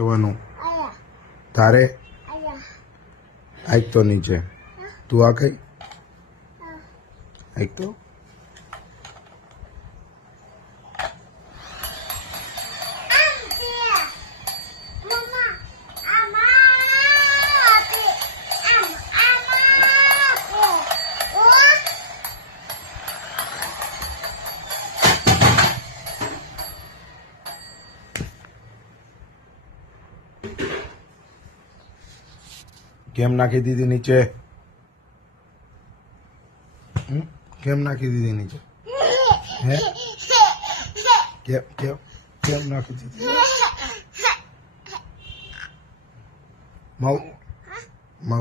લેવાનું તારે આઈક તો નીચે તું આ કઈ આઈક તો કેમ નાખી દીધી નીચે કેમ નાખી દીધી નીચે હે કેમ કેમ કેમ નાખી દીધી મઉ મઉ